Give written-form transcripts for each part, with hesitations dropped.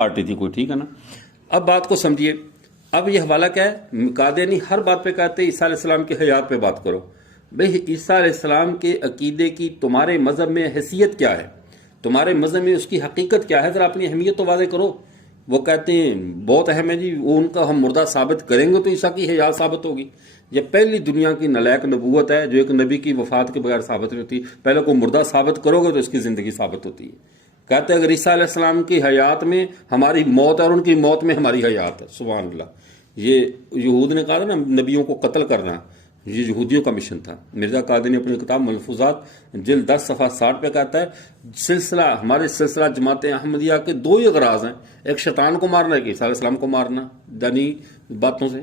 Party تھی کوئی، ٹھیک ہے نا. اب بات کو سمجھیے. اب یہ حوالہ کیا ہے؟ قادیانی ہر بات پہ کہتے ہیں عیسیٰ علیہ السلام کی حیات پہ بات کرو. بھئی عیسیٰ علیہ السلام کے عقیدے کی تمہارے مذہب میں حیثیت کیا ہے؟ تمہارے مذہب میں اس کی حقیقت کیا ہے؟ ذرا اپنی اہمیت تو واضح کرو. وہ کہتے ہیں بہت اہم ہے جی، وہ ان کا ہم مردہ ثابت کریں گے تو عیسیٰ کی حیات ثابت ہوگی. یہ پہلی دنیا کی نالائق نبوت ہے جو ایک نبی کی وفات کے بغیر ثابت نہیں ہوتی. پہلے کو مردہ ثابت کرو گے تو اس کی زندگی ثابت ہوتی ہے. کہتے ہیں اگر عیسیٰ علیہ السلام کی حیات میں ہماری موت اور ان کی موت میں ہماری حیات ہے. سبحان اللہ. یہ یہود نے کہا تھا نا نبیوں کو قتل کرنا، یہ یہودیوں کا مشن تھا. مرزا قادری اپنی کتاب ملفوظات جلد 10 صفحہ 60 پہ کہتا ہے ہمارے سلسلہ جماعت احمدیہ کے دو ہی اغراض ہیں، ایک شیطان کو مارنا ہے کہ عیسیٰ علیہ السلام کو مارنا. یعنی باتوں سے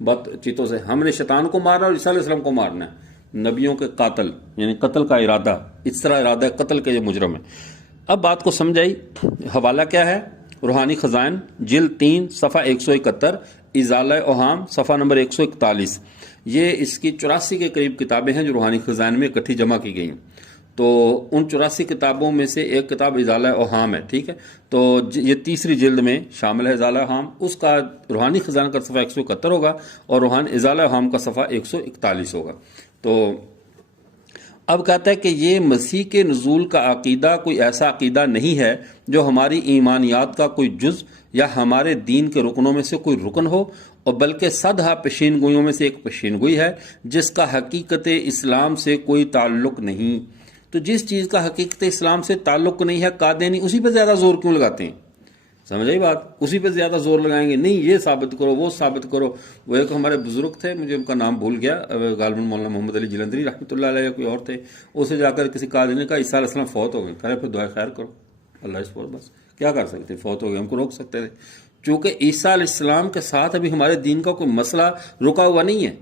بات چیتوں سے ہم نے شیطان کو مارنا اور عیسیٰ علیہ السلام کو مارنا ہے. نبیوں کے قاتل یعنی قتل کا ارادہ، اس طرح ارادہ قتل کے یہ مجرم ہے. اب بات کو سمجھائی. حوالہ کیا ہے؟ روحانی خزائن جلد 3 صفحہ 171، ازالہ اوہام صفحہ نمبر 141. یہ اس کی 84 کے قریب کتابیں ہیں جو روحانی خزائن میں اکٹھی جمع کی گئی ہیں. تو ان 84 کتابوں میں سے ایک کتاب ازالہ اوہام ہے، ٹھیک ہے. تو یہ تیسری جلد میں شامل ہے ازالہ اوہام. اس کا روحانی خزائن کا صفحہ 171 ہوگا اور روحانی ازالہ اوہام کا صفحہ 141 ہوگا. تو اب کہتا ہے کہ یہ مسیح کے نزول کا عقیدہ کوئی ایسا عقیدہ نہیں ہے جو ہماری ایمانیات کا کوئی جز یا ہمارے دین کے رکنوں میں سے کوئی رکن ہو، اور بلکہ صدہا پیشین گوئیوں میں سے ایک پیشین گوئی ہے جس کا حقیقت اسلام سے کوئی تعلق نہیں. تو جس چیز کا حقیقت اسلام سے تعلق نہیں ہے، قادیانی اسی پہ زیادہ زور کیوں لگاتے ہیں؟ سمجھ آئی بات؟ اسی پہ زیادہ زور لگائیں گے، نہیں یہ ثابت کرو وہ ثابت کرو. وہ ایک ہمارے بزرگ تھے، مجھے ان کا نام بھول گیا، غالباً مولانا محمد علی جلندری رحمۃ اللہ علیہ، کوئی اور تھے. اسے جا کر کسی قاضی نے کہا عیسیٰ علیہ السلام فوت ہو گئے. کہا پھر دعائے خیر کرو اللہ اس پر. بس کیا کر سکتے؟ فوت ہو گئے، ہم کو روک سکتے تھے؟ چونکہ عیسیٰ علیہ السلام کے ساتھ ابھی ہمارے دین کا کوئی مسئلہ رکا ہوا نہیں ہے.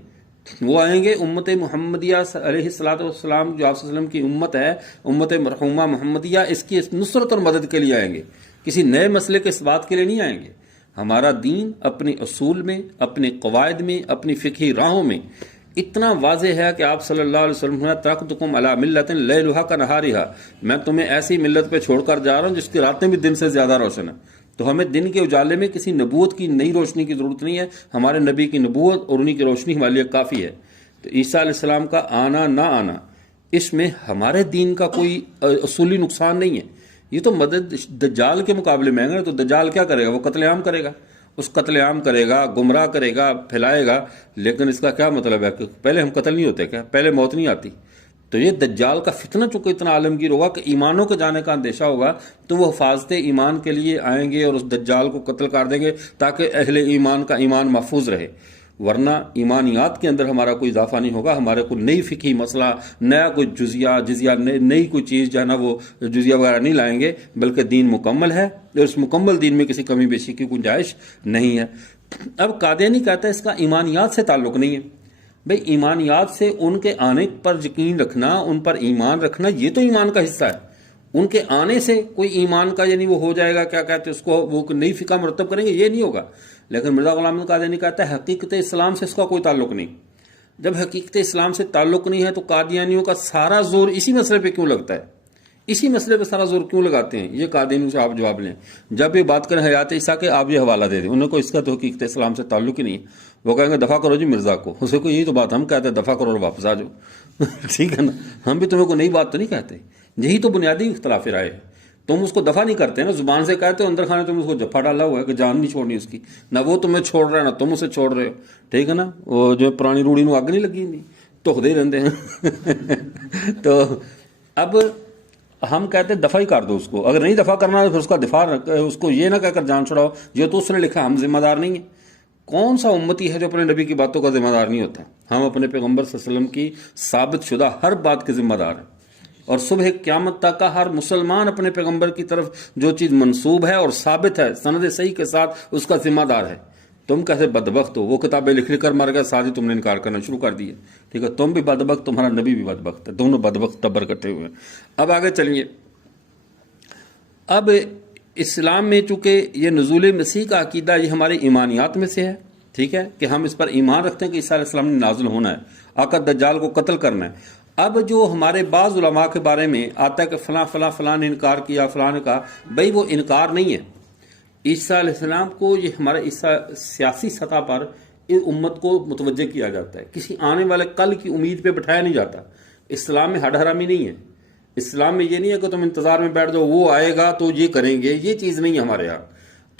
وہ آئیں گے، امت محمدیہ علیہ الصلوۃ والسلام جو آپ صلی اللہ علیہ وسلم کی امت ہے، امت مرحومہ محمدیہ، اس کی نصرت اور مدد کے لیے آئیں گے، کسی نئے مسئلے کے اس بات کے لیے نہیں آئیں گے. ہمارا دین اپنے اصول میں، اپنے قواعد میں، اپنی فقہی راہوں میں اتنا واضح ہے کہ آپ صلی اللہ علیہ وسلم نے ترکتکم علی ملت لیلھا کنہارھا، میں تمہیں ایسی ملت پہ چھوڑ کر جا رہا ہوں جس کی راتیں بھی دن سے زیادہ روشن ہیں. تو ہمیں دن کے اجالے میں کسی نبوت کی نئی روشنی کی ضرورت نہیں ہے. ہمارے نبی کی نبوت اور انہی کی روشنی ہمارے لیے کافی ہے. تو عیسیٰ علیہ السلام کا آنا نہ آنا، اس میں ہمارے دین کا کوئی اصولی نقصان نہیں ہے. یہ تو مدد دجال کے مقابلے میں ہے. تو دجال کیا کرے گا؟ وہ قتل عام کرے گا، اس قتل عام کرے گا، گمراہ کرے گا، پھیلائے گا. لیکن اس کا کیا مطلب ہے کہ پہلے ہم قتل نہیں ہوتے کیا؟ پہلے موت نہیں آتی؟ تو یہ دجال کا فتنہ چونکہ اتنا عالمگیر ہوگا کہ ایمانوں کے جانے کا اندیشہ ہوگا، تو وہ حفاظت ایمان کے لیے آئیں گے اور اس دجال کو قتل کر دیں گے تاکہ اہل ایمان کا ایمان محفوظ رہے. ورنہ ایمانیات کے اندر ہمارا کوئی اضافہ نہیں ہوگا. ہمارے کوئی نئی فقہی مسئلہ، نیا کوئی جزیہ نئی کوئی چیز جو ہے نا وہ جزیہ وغیرہ نہیں لائیں گے، بلکہ دین مکمل ہے اور اس مکمل دین میں کسی کمی بیشی کی گنجائش نہیں ہے. اب قادیانی کہتا ہے اس کا ایمانیات سے تعلق نہیں ہے. بھئی ایمانیات سے ان کے آنے پر یقین رکھنا، ان پر ایمان رکھنا، یہ تو ایمان کا حصہ ہے. ان کے آنے سے کوئی ایمان کا یعنی وہ ہو جائے گا، کیا کہتے ہیں اس کو، وہ نئی فقہ مرتب کریں گے، یہ نہیں ہوگا. لیکن مرزا غلام احمد قادیانی کہتا ہے حقیقت اسلام سے اس کا کوئی تعلق نہیں. جب حقیقت اسلام سے تعلق نہیں ہے تو قادیانیوں کا سارا زور اسی مسئلے پہ کیوں لگتا ہے؟ اسی مسئلے پہ سارا زور کیوں لگاتے ہیں؟ یہ قادیانیوں سے آپ جواب لیں. جب یہ بات کریں حیات عیسیٰ کے، آپ یہ حوالہ دے دیں. انہیں کو اس کا تو حقیقت اسلام سے تعلق ہی نہیں ہے. وہ کہیں گے دفاع کرو جی مرزا کو. اسے کو یہی تو بات ہم کہتے ہیں، دفاع کرو اور واپس آ جاؤ. ٹھیک ہے نا؟ ہم بھی تمہیں کو نئی بات تو نہیں کہتے. یہی تو بنیادی اختلاف رائے ہے. تم اس کو دفاع نہیں کرتے نا، زبان سے کہتے ہو، اندر خانے تم اس کو جفا ڈالا ہوا ہے کہ جان نہیں چھوڑنی اس کی. نہ وہ تمہیں چھوڑ رہا ہے نہ تم اسے چھوڑ رہے ہو. ٹھیک ہے نا؟ وہ جو پرانی روڑی نو اگ نہیں لگی نہیں تو خدے رہتے ہیں. تو اب ہم کہتے ہیں دفاع ہی کر دو اس کو. اگر نہیں دفاع کرنا تو پھر اس کا دفاع، اس کو یہ نہ کہہ کر جان چھڑاؤ یہ تو اس نے لکھا، ہم ذمہ دار نہیں ہیں. کون سا امتی ہے جو اپنے نبی کی باتوں کا ذمہ دار نہیں ہوتا؟ ہم اپنے پیغمبر صلی اللہ علیہ وسلم کی ثابت شدہ ہر بات کے ذمہ دار ہیں. اور صبح قیامت تک کا ہر مسلمان اپنے پیغمبر کی طرف جو چیز منسوب ہے اور ثابت ہے سند صحیح کے ساتھ، اس کا ذمہ دار ہے. تم کیسے بدبخت ہو؟ وہ کتابیں لکھ کر مر گئے، ساتھ ہی تم نے انکار کرنا شروع کر دیا. ٹھیک ہے، تم بھی بدبخت، تمہارا نبی بھی بدبخت ہے، دونوں بدبخت ٹبر کٹے ہوئے ہیں. اب آگے چلیے. اب اسلام میں چونکہ یہ نزول مسیح کا عقیدہ یہ ہماری ایمانیات میں سے ہے، ٹھیک ہے، کہ ہم اس پر ایمان رکھتے ہیں کہ عیسیٰ علیہ السلام نے نازل ہونا ہے، آقا دجال کو قتل کرنا ہے. اب جو ہمارے بعض علماء کے بارے میں آتا ہے کہ فلاں فلاں فلاں نے انکار کیا، فلاں نے کہا، بھئی وہ انکار نہیں ہے۔ عیسیٰ علیہ السلام کو یہ ہمارے سیاسی سطح پر اس امت کو متوجہ کیا جاتا ہے، کسی آنے والے کل کی امید پہ بٹھایا نہیں جاتا۔ اسلام میں ہڈ حرامی نہیں ہے، اسلام میں یہ نہیں ہے کہ تم انتظار میں بیٹھ جاؤ وہ آئے گا تو یہ کریں گے، یہ چیز نہیں ہے ہمارے یہاں۔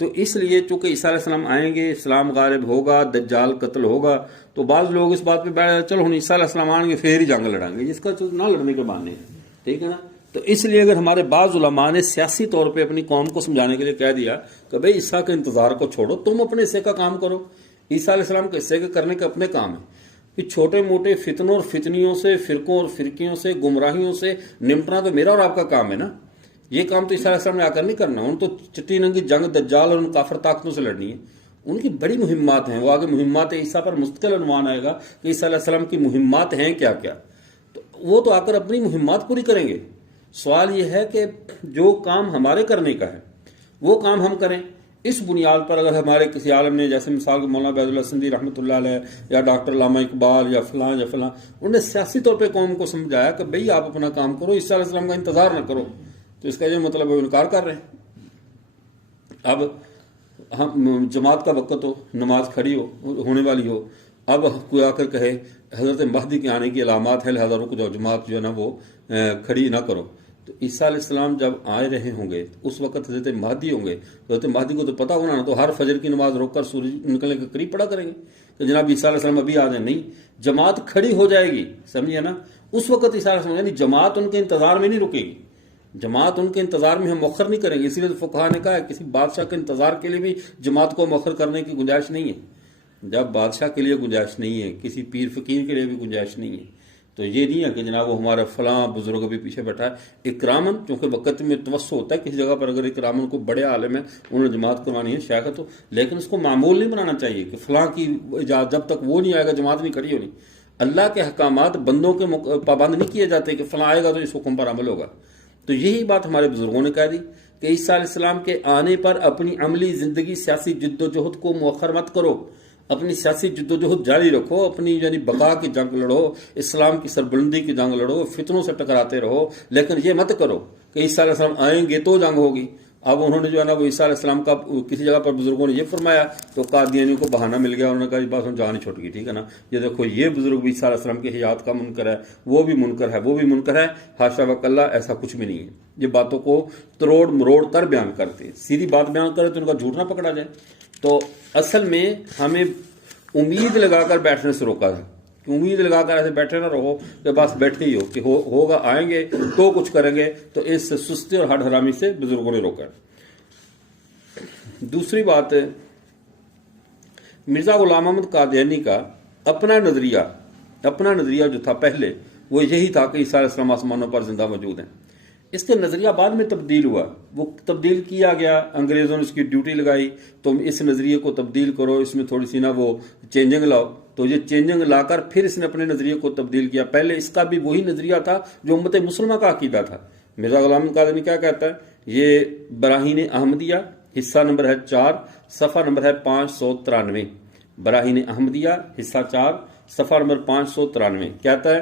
تو اس لیے چونکہ عیسیٰ علیہ السلام آئیں گے، اسلام غالب ہوگا، دجال قتل ہوگا، تو بعض لوگ اس بات پہ بیٹھ جائیں چلو ہم عیسیٰ علیہ السلام آئیں گے پھر ہی جنگ لڑیں گے، جس کا نہ لڑنے کے بہانے ہیں، ٹھیک ہے نا۔ تو اس لیے اگر ہمارے بعض علماء نے سیاسی طور پہ اپنی قوم کو سمجھانے کے لیے کہہ دیا کہ بھئی عیسیٰ کے انتظار کو چھوڑو، تم اپنے حصے کا کام کرو، عیسیٰ علیہ السلام کے حصے کے کرنے کے اپنے کام ہیں، کہ چھوٹے موٹے فتنوں اور فتنیوں سے، فرقوں اور فرقیوں سے، گمراہیوں سے نمٹنا تو میرا اور آپ کا کام ہے نا۔ یہ کام تو عیسیٰ علیہ السلام نے آ کر نہیں کرنا، ان تو چٹی ننگی جنگ دجال اور ان کافر طاقتوں سے لڑنی ہے، ان کی بڑی مہمات ہیں، وہ آگے مہمات عیسیٰ پر مستقل عنوان آئے گا کہ عیسیٰ علیہ السلام کی مہمات ہیں کیا کیا، تو وہ تو آ کر اپنی مہمات پوری کریں گے۔ سوال یہ ہے کہ جو کام ہمارے کرنے کا ہے وہ کام ہم کریں۔ اس بنیاد پر اگر ہمارے کسی عالم نے، جیسے مثال کے مولانا عبید اللہ سندھی رحمۃ اللہ علیہ یا ڈاکٹر علامہ اقبال یا فلاں انہوں نے سیاسی طور پہ قوم کو سمجھایا کہ بھئی آپ اپنا کام کرو، عیسیٰ علیہ السلام کا انتظار نہ کرو، تو اس کا یہ مطلب ہے وہ انکار کر رہے ہیں۔ اب ہم جماعت کا وقت ہو، نماز کھڑی ہونے والی ہو، اب کوئی آ کر کہے حضرت مہدی کے آنے کی علامات ہے لہذا رک جاؤ، جماعت جو ہے نا وہ کھڑی نہ کرو، تو عیسیٰ علیہ السلام جب آئے رہے ہوں گے اس وقت حضرت مہدی ہوں گے، حضرت مہدی کو تو پتا ہونا نا، تو ہر فجر کی نماز روک کر سورج نکلنے کے قریب پڑا کریں گے کہ جناب عیسیٰ علیہ السلام ابھی آ جائیں، نہیں، جماعت کھڑی ہو جائے گی، سمجھے نا، اس وقت عیسیٰ علیہ السلام، یعنی جماعت ان کے انتظار میں نہیں رکے گی، جماعت ان کے انتظار میں ہم مؤخر نہیں کریں گے۔ اسی لیے تو فقہا نے کہا ہے کسی بادشاہ کے انتظار کے لیے بھی جماعت کو مؤخر کرنے کی گنجائش نہیں ہے۔ جب بادشاہ کے لیے گنجائش نہیں ہے، کسی پیر فقیر کے لیے بھی گنجائش نہیں ہے، تو یہ نہیں ہے کہ جناب وہ ہمارا فلاں بزرگ بھی پیچھے بیٹھا ہے۔ اکرامن، چونکہ وقت میں توسع ہوتا ہے کسی جگہ پر، اگر اکرامن کو بڑے عالم ہے انہوں نے جماعت کروانی ہے شیخ ہے تو، لیکن اس کو معمول نہیں بنانا چاہیے کہ فلاں کی اجازت، جب تک وہ نہیں آئے گا جماعت نہیں کھڑی ہونی۔ اللہ کے احکامات بندوں کے پابند نہیں کیے جاتے کہ فلاں آئے گا تو اس حکم پر عمل ہوگا۔ تو یہی بات ہمارے بزرگوں نے کہہ دی کہ عیسیٰ علیہ السلام کے آنے پر اپنی عملی زندگی، سیاسی جد و جہد کو مؤخر مت کرو، اپنی سیاسی جد و جہد جاری رکھو، اپنی یعنی بقا کی جنگ لڑو، اسلام کی سربلندی کی جنگ لڑو، فتنوں سے ٹکراتے رہو، لیکن یہ مت کرو کہ عیسیٰ علیہ السلام آئیں گے تو جنگ ہوگی۔ اب انہوں نے جو ہے نا وہ عیسیٰ علیہ السلام کا کسی جگہ پر بزرگوں نے یہ فرمایا تو قادیانیوں کو بہانہ مل گیا، انہوں نے کہا یہ بات جان ہی چھوٹ گئی، ٹھیک ہے نا، یہ دیکھو یہ بزرگ بھی عیسیٰ علیہ السلام کی حیات کا منکر ہے، وہ بھی منکر ہے، وہ بھی منکر ہے، حاشا وکلا، ایسا کچھ بھی نہیں ہے۔ یہ باتوں کو تروڑ مروڑ کر بیان کرتے، سیدھی بات بیان کرے تو ان کا جھوٹ نہ پکڑا جائے۔ تو اصل میں ہمیں امید لگا کر بیٹھنے سے روکا تھا کہ امید لگا کر ایسے بیٹھے نہ رہو کہ بس بیٹھے ہی ہو کہ ہوگا، آئیں گے تو کچھ کریں گے، تو اس سے سستی اور ہڈ حرامی سے بزرگوں نے روکا۔ دوسری بات، مرزا غلام احمد قادیانی کا اپنا نظریہ جو تھا پہلے وہ یہی تھا کہ عیسیٰ علیہ السلام آسمانوں پر زندہ موجود ہیں۔ اس کے نظریہ بعد میں تبدیل ہوا، وہ تبدیل کیا گیا، انگریزوں نے اس کی ڈیوٹی لگائی تم اس نظریے کو تبدیل کرو، اس میں تھوڑی سی نا وہ چینجنگ لاؤ، تو یہ چینجنگ لا کر پھر اس نے اپنے نظریے کو تبدیل کیا۔ پہلے اس کا بھی وہی نظریہ تھا جو امت مسلمہ کا عقیدہ تھا۔ مرزا غلام احمد قادیانی کیا کہتا ہے؟ یہ براہین احمدیہ حصہ نمبر ہے 4، صفحہ نمبر ہے 593، براہین احمدیہ حصہ 4 صفحہ نمبر 593 کہتا ہے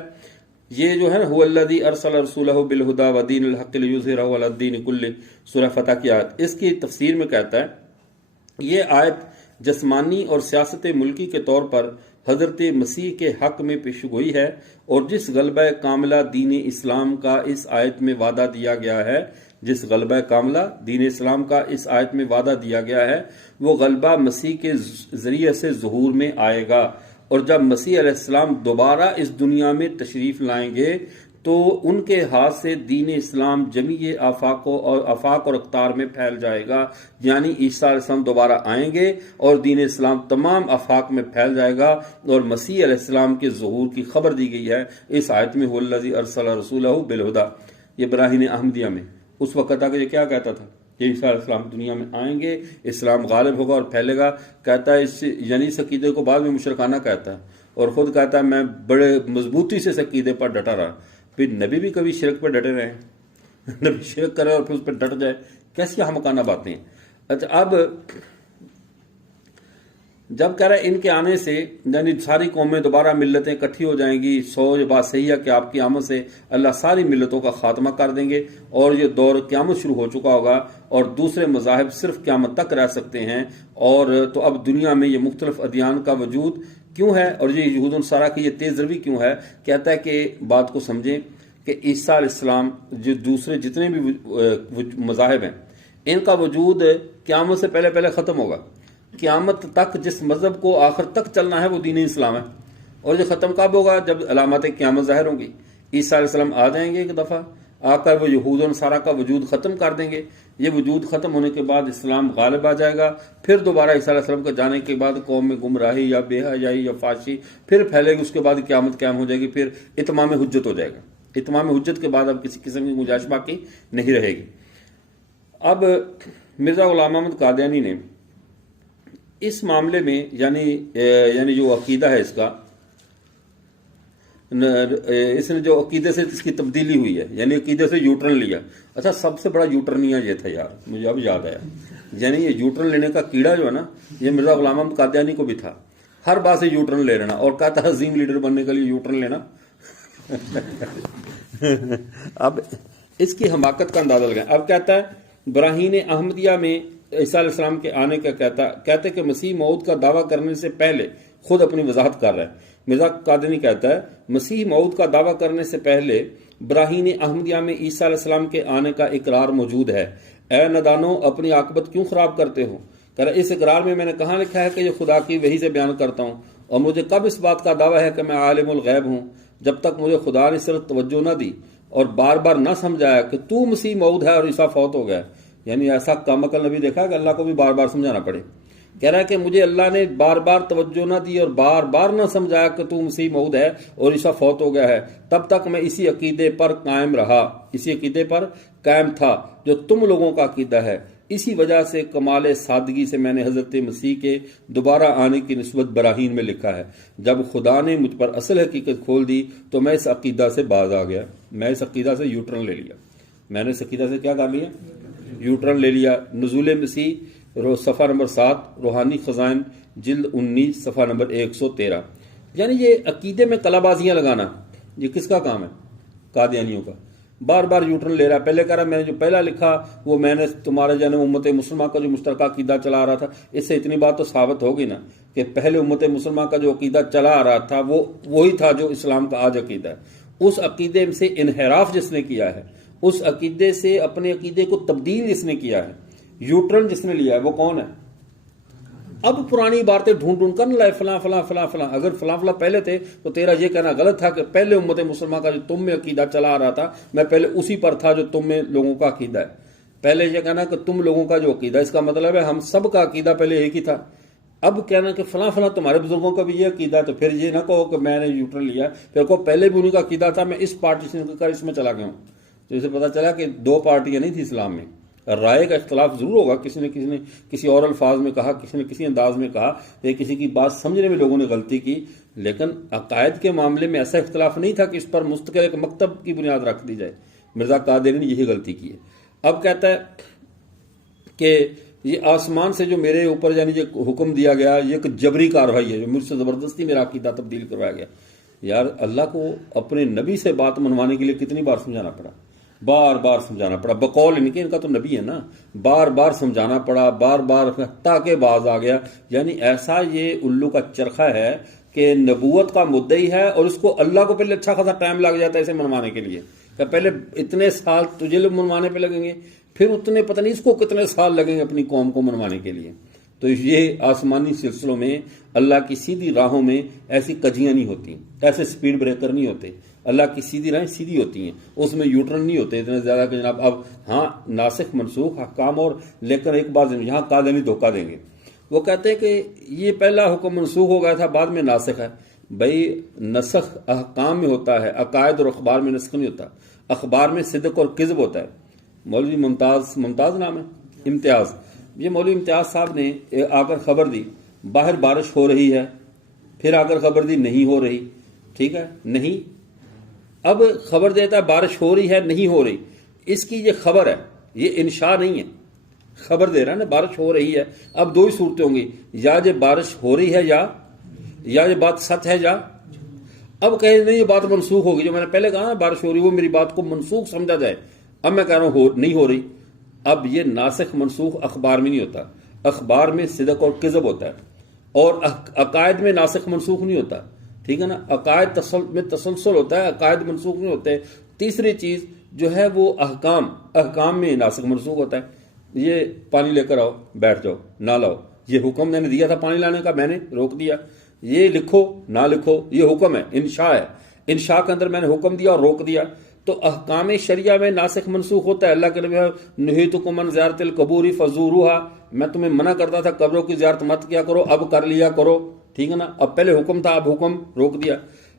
یہ جو ہے نا هو الذی ارسل رسولہ بالہدی ودین الحق لیظہرہ علی الدین کلہ، سورہ فتح کی آیت، اس کی تفسیر میں کہتا ہے یہ آیت جسمانی اور سیاست ملکی کے طور پر حضرت مسیح کے حق میں پیشگوئی ہے، اور جس غلبہ کاملہ دین اسلام کا اس آیت میں وعدہ دیا گیا ہے، جس غلبہ کاملہ دین اسلام کا اس آیت میں وعدہ دیا گیا ہے وہ غلبہ مسیح کے ذریعے سے ظہور میں آئے گا، اور جب مسیح علیہ السلام دوبارہ اس دنیا میں تشریف لائیں گے تو ان کے ہاتھ سے دین اسلام جمیع آفاق اور اقطار میں پھیل جائے گا، یعنی عیسیٰ علیہ السلام دوبارہ آئیں گے اور دین اسلام تمام آفاق میں پھیل جائے گا، اور مسیح علیہ السلام کے ظہور کی خبر دی گئی ہے اس آیت میں، هو الذی ارسل رسولہ بالہدی، یہ براہین احمدیہ میں۔ اس وقت آگے یہ کیا کہتا تھا کہ عیسیٰ علیہ السلام دنیا میں آئیں گے، اسلام غالب ہوگا اور پھیلے گا، کہتا ہے اس یعنی اس عقیدے کو بعد میں مشرکانہ کہتا ہے، اور خود کہتا ہے میں بڑے مضبوطی سے اس عقیدے پر ڈٹا رہا۔ پھر نبی بھی کبھی شرک پہ ڈٹے رہے ہیں، نبی شرک کرے اور پھر اس پہ ڈٹ جائے، کیسی احمقانہ باتیں ہیں۔ اچھا، اب جب کہہ رہا ہے ان کے آنے سے یعنی ساری قومیں دوبارہ ملتیں اکٹھی ہو جائیں گی، یہ بات صحیح ہے کہ آپ کی آمد سے اللہ ساری ملتوں کا خاتمہ کر دیں گے اور یہ دور قیامت شروع ہو چکا ہوگا اور دوسرے مذاہب صرف قیامت تک رہ سکتے ہیں۔ اور تو اب دنیا میں یہ مختلف ادیان کا وجود کیوں ہے اور یہ یہود و نصارہ کی یہ تیز روی کیوں ہے؟ کہتا ہے کہ بات کو سمجھیں کہ عیسیٰ علیہ السلام جو دوسرے جتنے بھی مذاہب ہیں ان کا وجود قیامت سے پہلے پہلے ختم ہوگا۔ قیامت تک جس مذہب کو آخر تک چلنا ہے وہ دین اسلام ہے، اور یہ ختم کب ہوگا؟ جب علامات قیامت ظاہر ہوں گی۔ عیسیٰ علیہ السلام آ جائیں گے ایک دفعہ، آ کر وہ یہود و نصارہ کا وجود ختم کر دیں گے۔ یہ وجود ختم ہونے کے بعد اسلام غالب آ جائے گا، پھر دوبارہ عیسیٰ علیہ السلام کے جانے کے بعد قوم میں گمراہی یا بے حیائی یا فحشی پھر پھیلے گی، اس کے بعد قیامت قائم ہو جائے گی، پھر اتمام حجت ہو جائے گا۔ اتمام حجت کے بعد اب کسی قسم کی گنجائش باقی نہیں رہے گی۔ اب مرزا غلام احمد قادیانی نے اس معاملے میں یعنی جو عقیدہ ہے اس کا، اس نے جو عقیدے سے اس کی تبدیلی ہوئی ہے، یعنی عقیدے سے یوٹرن لیا۔ اچھا، سب سے بڑا یوٹرنیا یہ تھا یار، مجھے اب یاد آیا، یعنی یہ یوٹرن لینے کا کیڑا جو ہے نا، یہ مرزا غلام احمد قادیانی کو بھی تھا۔ ہر بات سے یوٹرن لے لینا، اور کہتا ہے عظیم لیڈر بننے کے لیے یوٹرن لینا۔ اب اس کی حماقت کا اندازہ لگائیں۔ اب کہتا ہے براہین احمدیہ میں عیسیٰ علیہ السلام کے آنے کا کہتے کہ مسیح موعود کا دعویٰ کرنے سے پہلے خود اپنی وضاحت کر رہا ہے۔ مرزا قادیانی کہتا ہے مسیح موعود کا دعویٰ کرنے سے پہلے براہین احمدیہ میں عیسیٰ علیہ السلام کے آنے کا اقرار موجود ہے۔ اے ندانو، اپنی عاقبت کیوں خراب کرتے ہو؟ کہہ رہا اس اقرار میں نے کہاں لکھا ہے کہ یہ خدا کی وحی سے بیان کرتا ہوں، اور مجھے کب اس بات کا دعویٰ ہے کہ میں عالم الغیب ہوں؟ جب تک مجھے خدا نے صرف توجہ نہ دی اور بار بار نہ سمجھایا کہ تو مسیح موعود ہے اور عیسیٰ فوت ہو گیا۔ یعنی ایسا کم عقل نبی دیکھا کہ اللہ کو بھی بار بار سمجھانا پڑے۔ کہہ رہا ہے کہ مجھے اللہ نے بار بار توجہ نہ دی اور بار بار نہ سمجھایا کہ تو مسیح موعود ہے اور عیسیٰ فوت ہو گیا ہے، تب تک میں اسی عقیدے پر قائم رہا، اسی عقیدے پر قائم تھا جو تم لوگوں کا عقیدہ ہے۔ اسی وجہ سے کمال سادگی سے میں نے حضرت مسیح کے دوبارہ آنے کی نسبت براہین میں لکھا ہے۔ جب خدا نے مجھ پر اصل حقیقت کھول دی تو میں اس عقیدہ سے باز آ گیا، میں اس عقیدہ سے یوٹرن لے لیا۔ میں نے اس عقیدہ سے کیا کر لیا؟ یوٹرن لے لیا۔ نزول مسیح صفحہ نمبر 7، روحانی خزائن جلد 19 صفحہ نمبر 113۔ یعنی یہ عقیدے میں کلا بازیاں لگانا یہ کس کا کام ہے؟ قادیانیوں کا۔ بار بار یوٹرن لے رہا ہے۔ پہلے کہہ رہا میں نے جو پہلا لکھا وہ میں نے تمہارے جانے امت مسلمہ کا جو مشترکہ عقیدہ چلا رہا تھا، اس سے اتنی بات تو ثابت ہوگی نا کہ پہلے امت مسلمہ کا جو عقیدہ چلا آ رہا تھا وہ وہی تھا جو اسلام کا آج عقیدہ ہے۔ اس عقیدے سے انحراف جس نے کیا ہے، اس عقیدے سے اپنے عقیدے کو تبدیل جس نے کیا ہے، یوٹرن جس نے لیا ہے، وہ کون ہے؟ اب پرانی باتیں ڈھونڈ ڈھونڈ کر نہ لائے فلاں فلاں فلاں فلاں۔ اگر فلاں فلاں پہلے تھے تو تیرا یہ کہنا غلط تھا کہ پہلے امت مسلمہ کا جو تم میں عقیدہ چلا آ رہا تھا میں پہلے اسی پر تھا جو تم میں لوگوں کا عقیدہ ہے۔ پہلے یہ کہنا کہ تم لوگوں کا جو عقیدہ، اس کا مطلب ہے ہم سب کا عقیدہ پہلے ایک ہی تھا۔ اب کہنا کہ فلاں فلاں تمہارے بزرگوں کا بھی یہ عقیدہ ہے، تو پھر یہ نہ کہو کہ میں نے یوٹرن لیا، پھر کہو پہلے بھی انہیں کا عقیدہ تھا، میں اس پارٹی سے کر اس میں چلا گیا ہوں۔ تو اسے پتہ چلا کہ دو پارٹیاں نہیں تھی اسلام میں، رائے کا اختلاف ضرور ہوگا، کسی نے کسی اور الفاظ میں کہا، کسی نے کسی انداز میں کہا، یا کسی کی بات سمجھنے میں لوگوں نے غلطی کی، لیکن عقائد کے معاملے میں ایسا اختلاف نہیں تھا کہ اس پر مستقل ایک مکتب کی بنیاد رکھ دی جائے۔ مرزا قادیانی نے یہی غلطی کی ہے۔ اب کہتا ہے کہ یہ آسمان سے جو میرے اوپر یعنی یہ حکم دیا گیا یہ ایک جبری کارروائی ہے، جو مجھ سے زبردستی میرا عقیدہ تبدیل کروایا گیا۔ یار اللہ کو اپنے نبی سے بات منوانے کے لیے کتنی بار سمجھانا پڑا، بار بار سمجھانا پڑا، بقول ان کے ان کا تو نبی ہے نا، بار بار سمجھانا پڑا، بار بار تاکہ باز آ گیا۔ یعنی ایسا یہ الو کا چرخہ ہے کہ نبوت کا مدعی ہے اور اس کو اللہ کو پہلے اچھا خاصا ٹائم لگ جاتا ہے اسے منوانے کے لیے، کہ پہلے اتنے سال تجھے لوگ منوانے پہ لگیں گے، پھر اتنے پتہ نہیں اس کو کتنے سال لگیں گے اپنی قوم کو منوانے کے لیے۔ تو یہ آسمانی سلسلوں میں اللہ کی سیدھی راہوں میں ایسی کجیاں نہیں ہوتی، ایسے سپیڈ بریکر نہیں ہوتے۔ اللہ کی سیدھی راہیں سیدھی ہوتی ہیں، اس میں یوٹرن نہیں ہوتے اتنے زیادہ کہ جناب اب ہاں ناسخ منسوخ احکام اور، لیکن ایک بات یہاں قادیانی دھوکہ دیں گے، وہ کہتے ہیں کہ یہ پہلا حکم منسوخ ہو گیا تھا بعد میں ناسخ ہے۔ بھائی نسخ احکام میں ہوتا ہے، عقائد اور اخبار میں نسخ نہیں ہوتا۔ اخبار میں صدق اور کذب ہوتا ہے۔ مولوی ممتاز نام ہے، امتیاز، یہ مولوی امتیاز صاحب نے آ کر خبر دی باہر بارش ہو رہی ہے، پھر آ کر خبر دی نہیں ہو رہی، ٹھیک ہے نہیں، اب خبر دیتا ہے بارش ہو رہی ہے نہیں ہو رہی، اس کی یہ خبر ہے، یہ انشاء نہیں ہے، خبر دے رہا ہے نا، بارش ہو رہی ہے. اب دو ہی صورتیں ہوں گی، یا یہ بارش ہو رہی ہے یا یہ بات سچ ہے یا. اب کہیں نہیں یہ بات منسوخ ہوگی، جو میں نے پہلے کہا نا بارش ہو رہی، وہ میری بات کو منسوخ سمجھا جائے. اب میں کہہ رہا ہوں نہیں ہو رہی. اب یہ ناسخ منسوخ اخبار میں نہیں ہوتا، اخبار میں صدق اور کذب ہوتا ہے، اور عقائد میں ناسخ منسوخ نہیں ہوتا. ٹھیک ہے نا، عقائد میں تسلسل ہوتا ہے، عقائد منسوخ نہیں ہوتے. تیسری چیز جو ہے وہ احکام میں ناسخ منسوخ ہوتا ہے. یہ پانی لے کر آؤ، بیٹھ جاؤ، نہ لاؤ، یہ حکم میں نے دیا تھا پانی لانے کا، میں نے روک دیا. یہ لکھو نہ لکھو، یہ حکم ہے، انشاء ہے، انشاء کے اندر میں نے حکم دیا اور روک دیا. تو احکام شریعہ میں ناسخ منسوخ ہوتا ہے. اللہ کے نبی نہیتکم عن زیارت القبور فزوروها، میں تمہیں منع کرتا تھا قبروں کی زیارت مت کیا کرو، اب کر لیا کرو. ٹھیک ہے نا، اب پہلے حکم تھا، اب حکم روک دیا.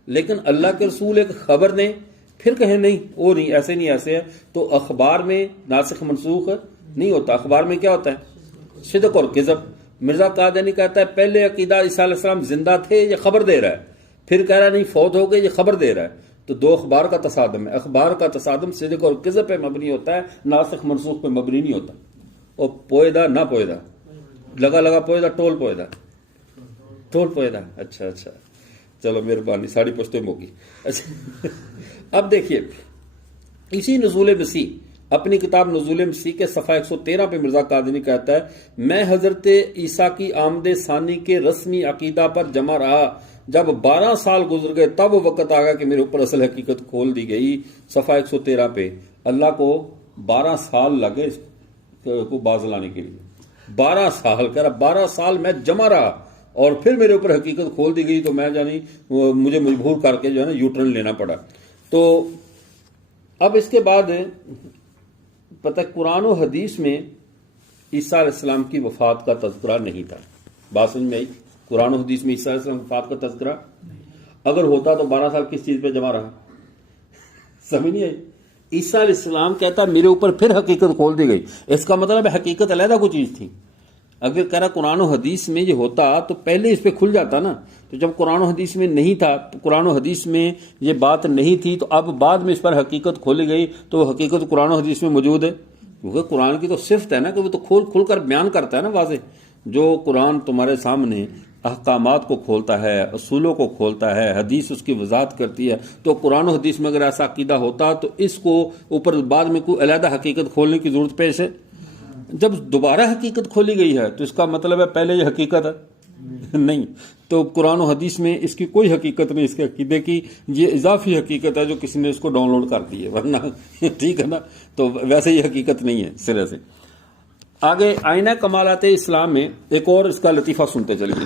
لیکن اللہ کے رسول ایک خبر دیں پھر کہیں نہیں وہ نہیں، ایسے نہیں ایسے ہے. تو اخبار میں ناسخ منسوخ نہیں ہوتا. اخبار میں کیا ہوتا ہے؟ صدق اور کذب. مرزا قادیانی کہتا ہے پہلے عقیدہ عیسیٰ علیہ السلام زندہ تھے، یہ خبر دے رہا ہے، پھر کہہ رہا نہیں فوت ہو گئے، یہ خبر دے رہا ہے. تو دو اخبار کا تصادم ہے. اخبار کا تصادم صدق اور کذب پہ مبنی ہوتا ہے، ناسخ منسوخ پہ مبنی نہیں ہوتا. اور پوئدہ نہ پوئدہ، لگا پوئدہ ٹول پوئدہ، ٹول پوئدہ. اچھا چلو مہربانی، ساڑی پشتے موگی. اچھا اب دیکھیے اسی نزول مسیح، اپنی کتاب نزول مسیح کے صفحہ 113 پہ مرزا قادیانی کہتا ہے میں حضرت عیسیٰ کی آمد ثانی کے رسمی عقیدہ پر جمع رہا. جب 12 سال گزر گئے تب وقت آ گیا کہ میرے اوپر اصل حقیقت کھول دی گئی. صفحہ 113 پہ اللہ کو 12 سال لگے کو باز لانے کے لیے. 12 سال کہہ رہا 12 سال میں جمع رہا اور پھر میرے اوپر حقیقت کھول دی گئی. تو میں جانی مجھے مجبور کر کے جو ہے نا یو ٹرن لینا پڑا. تو اب اس کے بعد پتہ قرآن و حدیث میں عیسیٰ علیہ السلام کی وفات کا تذکرہ نہیں تھا. بات سمجھ میں آئی؟ قرآن و حدیث میں عیسیٰ علیہ السلام کی وفات کا تذکرہ اگر ہوتا تو 12 سال کس چیز پہ جمع رہا؟ سمجھ نہیں آئی؟ عیسیٰ علیہ السلام کہتا میرے اوپر پھر حقیقت کھول دی گئی. اس کا مطلب ہے حقیقت علیحدہ کوئی چیز تھی. اگر کہہ رہا قرآن و حدیث میں یہ ہوتا تو پہلے اس پہ کھل جاتا نا. تو جب قرآن و حدیث میں نہیں تھا، قرآن و حدیث میں یہ بات نہیں تھی، تو اب بعد میں اس پر حقیقت کھولی گئی. تو وہ حقیقت قرآن و حدیث میں موجود ہے، کیونکہ قرآن کی تو صفت ہے نا کہ وہ تو کھول کر بیان کرتا ہے نا واضح. جو قرآن تمہارے سامنے احکامات کو کھولتا ہے، اصولوں کو کھولتا ہے، حدیث اس کی وضاحت کرتی ہے. تو قرآن و حدیث میں اگر ایسا عقیدہ ہوتا تو اس کو اوپر بعد میں کوئی علیحدہ حقیقت کھولنے کی ضرورت پیش ہے. جب دوبارہ حقیقت کھولی گئی ہے تو اس کا مطلب ہے پہلے یہ حقیقت ہے نہیں. تو قرآن و حدیث میں اس کی کوئی حقیقت نہیں، اس کے عقیدے کی یہ اضافی حقیقت ہے جو کسی نے اس کو ڈاؤن لوڈ کر دی ہے، ورنہ ٹھیک ہے نا. تو ویسے یہ حقیقت نہیں ہے سرے سے. آگے آئینہ کمالات اسلام میں ایک اور اس کا لطیفہ سنتے چلیے.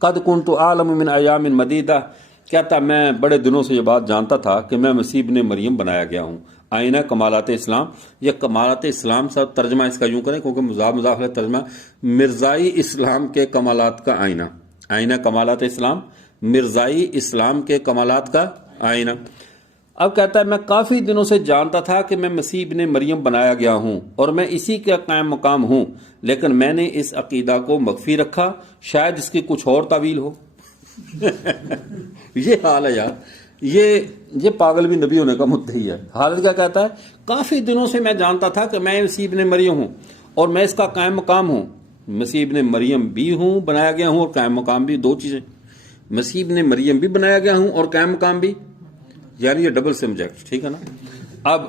قد کنت اعلم من ایام مدیدہ، کہتا میں بڑے دنوں سے یہ بات جانتا تھا کہ میں مسیح ابن مریم بنایا گیا ہوں. آئینہ کمالات اسلام، یہ کمالات اسلام سب ترجمہ اس کا یوں کریں کیونکہ مضاف ہے ترجمہ، مرزائی اسلام کے کمالات کا آئینہ. آئینہ کمالات اسلام، مرزائی اسلام کے کمالات کا آئینہ. اب کہتا ہے میں کافی دنوں سے جانتا تھا کہ میں مسیح ابن مریم بنایا گیا ہوں اور میں اسی کا قائم مقام ہوں، لیکن میں نے اس عقیدہ کو مخفی رکھا، شاید اس کی کچھ اور تعویل ہو. یہ حال ہے یار، یہ پاگل بھی نبی ہونے کا مدعی ہے. حالت کیا کہتا ہے؟ کافی دنوں سے میں جانتا تھا کہ میں مسیح ابن مریم ہوں اور میں اس کا قائم مقام ہوں. مسیح ابن مریم بھی ہوں، بنایا گیا ہوں، اور قائم مقام بھی، دو چیزیں. مسیح ابن مریم بھی بنایا گیا ہوں اور قائم مقام بھی، یعنی یہ ڈبل سبجیکٹ. ٹھیک ہے نا. اب